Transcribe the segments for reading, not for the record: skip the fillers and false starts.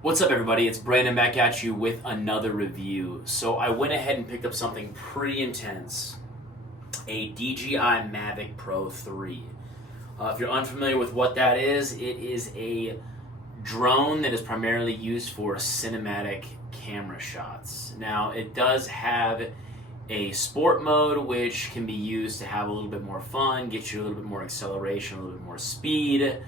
What's up, everybody? It's Brandon back at you with another review. So I went ahead and picked up something pretty intense, a DJI Mavic Pro 3. If you're unfamiliar with what that is, it is a drone that is primarily used for cinematic camera shots. Now, it does have a sport mode, which can be used to have a little bit more fun, get you a little bit more acceleration, a little bit more speed.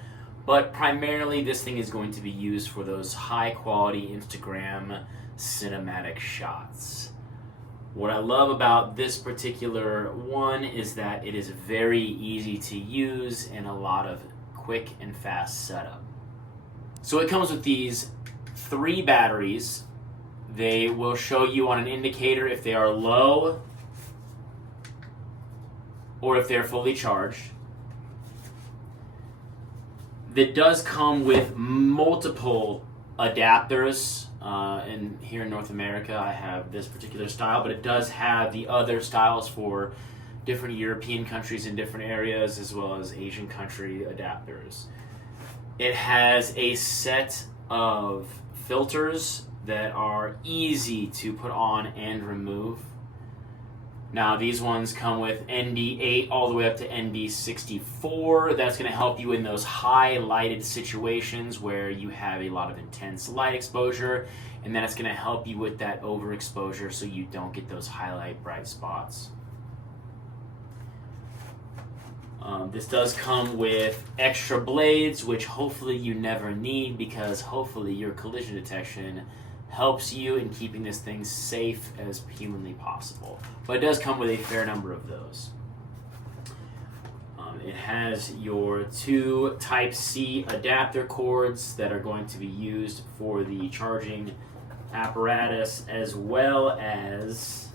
But primarily this thing is going to be used for those high quality Instagram cinematic shots. What I love about this particular one is that it is very easy to use and a lot of quick and fast setup. So it comes with these 3 batteries. They will show you on an indicator if they are low or if they're fully charged. That does come with multiple adapters, and here in North America I have this particular style, but it does have the other styles for different European countries in different areas as well as Asian country adapters. It has a set of filters that are easy to put on and remove. Now these ones come with ND8 all the way up to ND64. That's going to help you in those high lighted situations where you have a lot of intense light exposure, and then it's going to help you with that overexposure so you don't get those highlight bright spots. This does come with extra blades, which hopefully you never need because hopefully your collision detection helps you in keeping this thing safe as humanly possible. But it does come with a fair number of those. It has your 2 Type-C adapter cords that are going to be used for the charging apparatus, as well as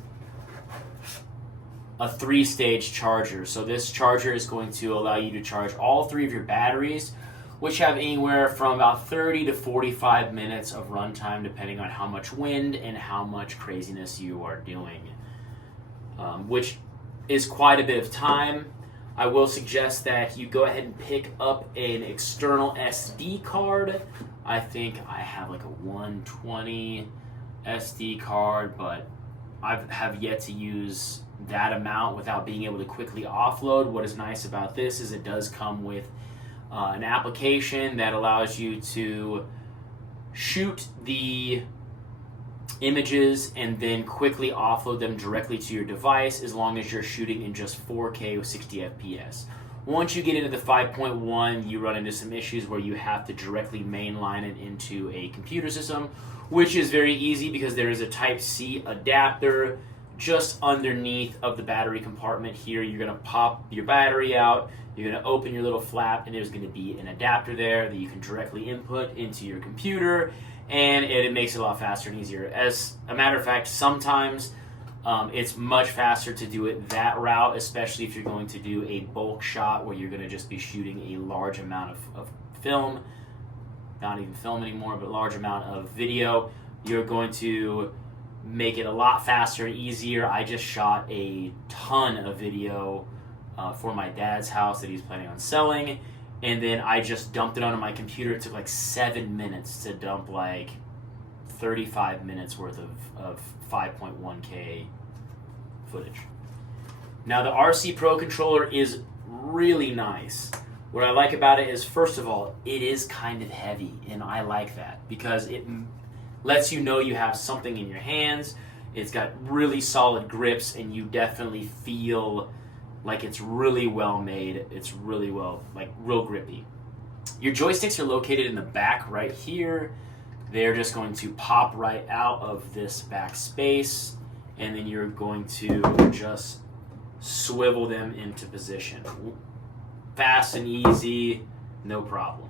a 3-stage charger. So this charger is going to allow you to charge all 3 of your batteries, which have anywhere from about 30 to 45 minutes of runtime depending on how much wind and how much craziness you are doing, which is quite a bit of time. I will suggest that you go ahead and pick up an external SD card. I think I have like a 120 SD card, but I have yet to use that amount without being able to quickly offload. What is nice about this is it does come with an application that allows you to shoot the images and then quickly offload them directly to your device as long as you're shooting in just 4K with 60 FPS. Once you get into the 5.1, you run into some issues where you have to directly mainline it into a computer system, which is very easy because there is a Type-C adapter just underneath of the battery compartment here. You're going to pop your battery out, you're going to open your little flap, and there's going to be an adapter there that you can directly input into your computer, and it makes it a lot faster and easier. As a matter of fact, sometimes it's much faster to do it that route, especially if you're going to do a bulk shot where you're going to just be shooting a large amount of film, not even film anymore, but a large amount of video. You're going to make it a lot faster and easier. I just shot a ton of video for my dad's house that he's planning on selling, and then I just dumped it onto my computer. It took like 7 minutes to dump like 35 minutes worth of 5.1K footage. Now the RC Pro controller is really nice. What I like about it is, first of all, it is kind of heavy, and I like that because it lets you know you have something in your hands. It's got really solid grips, and you definitely feel like it's really well made. It's really well, like real grippy. Your joysticks are located in the back right here. They're just going to pop right out of this back space, and then you're going to just swivel them into position. Fast and easy, no problem.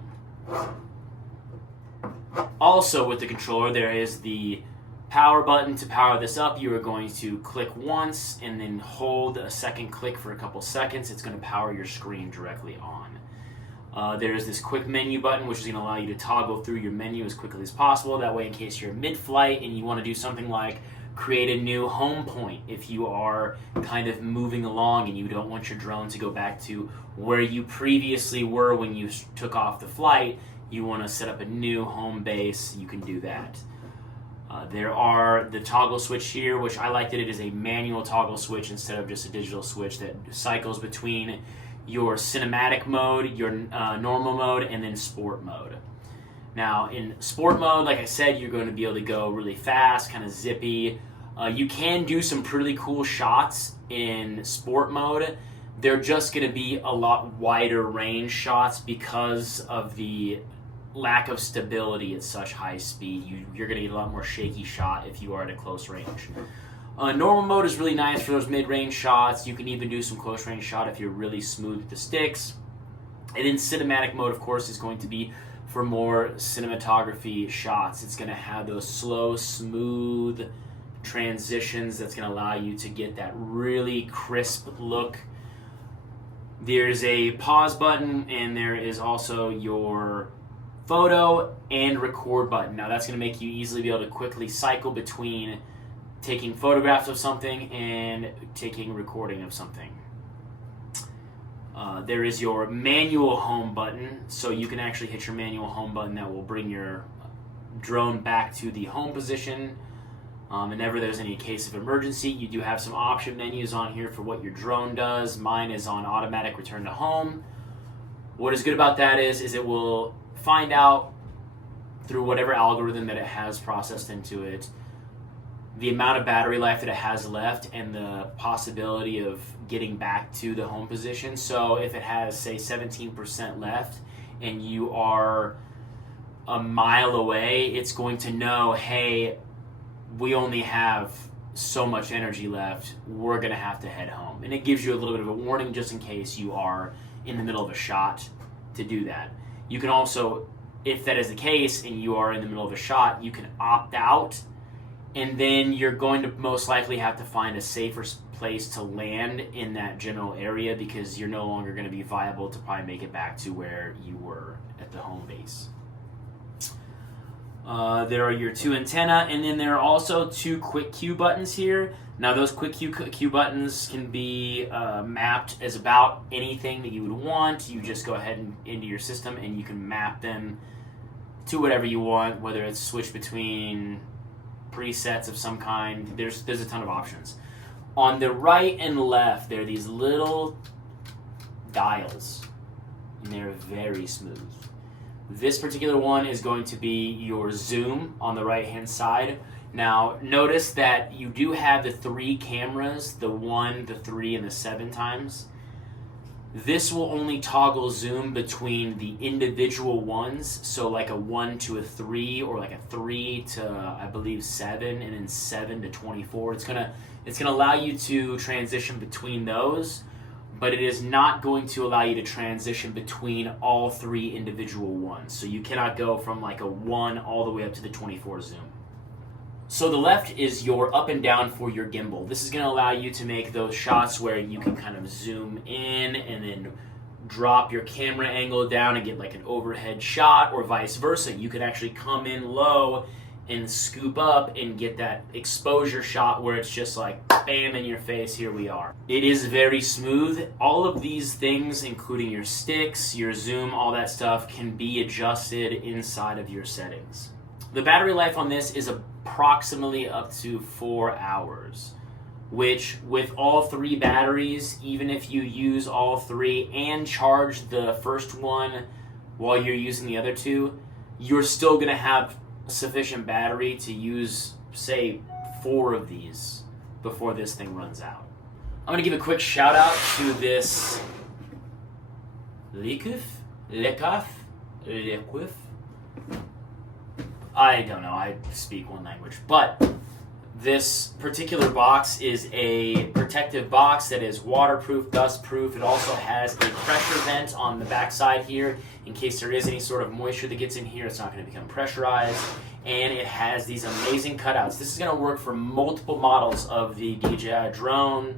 Also with the controller, there is the power button. To power this up, you are going to click once and then hold a second click for a couple seconds. It's going to power your screen directly on. There's this quick menu button, which is going to allow you to toggle through your menu as quickly as possible. That way, in case you're mid-flight and you want to do something like create a new home point, if you are kind of moving along and you don't want your drone to go back to where you previously were when you took off the flight, you want to set up a new home base, you can do that. There are the toggle switch here, which I like that it is a manual toggle switch instead of just a digital switch that cycles between your cinematic mode, your normal mode, and then sport mode. Now, in sport mode, like I said, you're going to be able to go really fast, kind of zippy. You can do some pretty cool shots in sport mode. They're just going to be a lot wider range shots because of the lack of stability at such high speed. You're going to get a lot more shaky shot if you are at a close range. Normal mode is really nice for those mid-range shots. You can even do some close range shot if you're really smooth with the sticks. And then cinematic mode, of course, is going to be for more cinematography shots. It's going to have those slow, smooth transitions that's going to allow you to get that really crisp look. There's a pause button, and there is also your photo and record button. Now that's going to make you easily be able to quickly cycle between taking photographs of something and taking recording of something. There is your manual home button, so you can actually hit your manual home button that will bring your drone back to the home position. Whenever there's any case of emergency, you do have some option menus on here for what your drone does. Mine is on automatic return to home. What is good about that is it will find out through whatever algorithm that it has processed into it the amount of battery life that it has left and the possibility of getting back to the home position. So if it has, say, 17% left and you are a mile away, it's going to know, hey, we only have so much energy left, we're going to have to head home. And it gives you a little bit of a warning just in case you are in the middle of a shot to do that. You can also, if that is the case and you are in the middle of a shot, you can opt out, and then you're going to most likely have to find a safer place to land in that general area because you're no longer going to be viable to probably make it back to where you were at the home base. There are your two antenna, and then there are also two quick cue buttons here. Now those quick cue buttons can be mapped as about anything that you would want. You just go ahead and into your system and you can map them to whatever you want, whether it's switch between presets of some kind. There's a ton of options. On the right and left, there are these little dials, and they're very smooth. This particular one is going to be your zoom on the right hand side. Now notice that you do have the three cameras, the 1, the 3, and the 7 times. This will only toggle zoom between the individual ones, so like a 1 to a 3, or like a 3 to I believe 7, and then 7 to 24. It's gonna allow you to transition between those, but it is not going to allow you to transition between all three individual ones. So you cannot go from like a 1 all the way up to the 24 zoom. So the left is your up and down for your gimbal. This is going to allow you to make those shots where you can kind of zoom in and then drop your camera angle down and get like an overhead shot, or vice versa. You can actually come in low and scoop up and get that exposure shot where it's just like bam in your face, here we are. It is very smooth. All of these things, including your sticks, your zoom, all that stuff, can be adjusted inside of your settings. The battery life on this is approximately up to 4 hours, which with all three batteries, even if you use all three and charge the first one while you're using the other two, you're still going to have sufficient battery to use, say, 4 of these before this thing runs out. I'm going to give a quick shout out to this Lekuf. I don't know, I speak one language, but this particular box is a protective box that is waterproof, dustproof. It also has a pressure vent on the back side here in case there is any sort of moisture that gets in here. It's not going to become pressurized, and it has these amazing cutouts. This is going to work for multiple models of the DJI drone.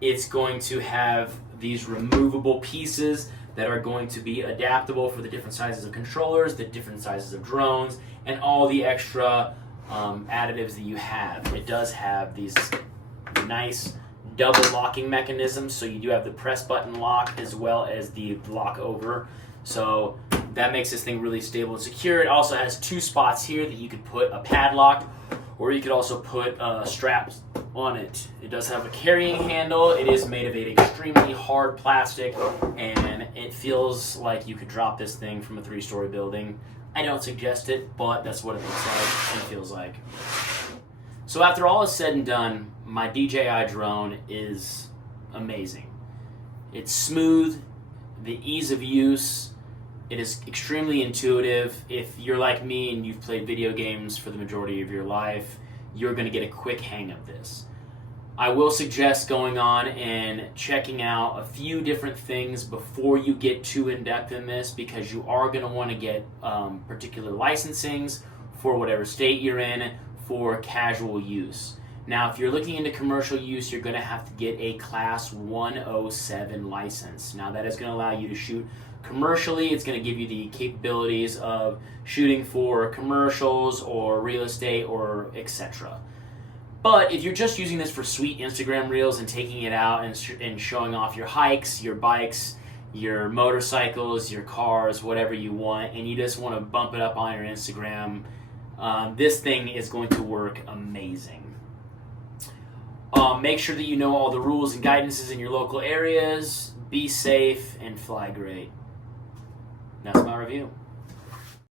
It's going to have these removable pieces that are going to be adaptable for the different sizes of controllers, the different sizes of drones, and all the extra additives that you have. It does have these nice double locking mechanisms, so you do have the press button lock as well as the lock over. So That makes this thing really stable and secure. It also has 2 spots here that you could put a padlock, or you could also put straps on it. It does have a carrying handle. It is made of an extremely hard plastic, and it feels like you could drop this thing from a 3-story building. I don't suggest it, but that's what it looks like and feels like. So after all is said and done, my DJI drone is amazing. It's smooth, the ease of use. It is extremely intuitive. If you're like me and you've played video games for the majority of your life, you're going to get a quick hang of this. I will suggest going on and checking out a few different things before you get too in-depth in this, because you are going to want to get particular licensings for whatever state you're in for casual use. Now, if you're looking into commercial use, you're going to have to get a Class 107 license. Now, that is going to allow you to shoot commercially. It's going to give you the capabilities of shooting for commercials or real estate or etc. But if you're just using this for sweet Instagram reels and taking it out and showing off your hikes, your bikes, your motorcycles, your cars, whatever you want, and you just want to bump it up on your Instagram, this thing is going to work amazing. Make sure that you know all the rules and guidances in your local areas. Be safe and fly great. That's my review.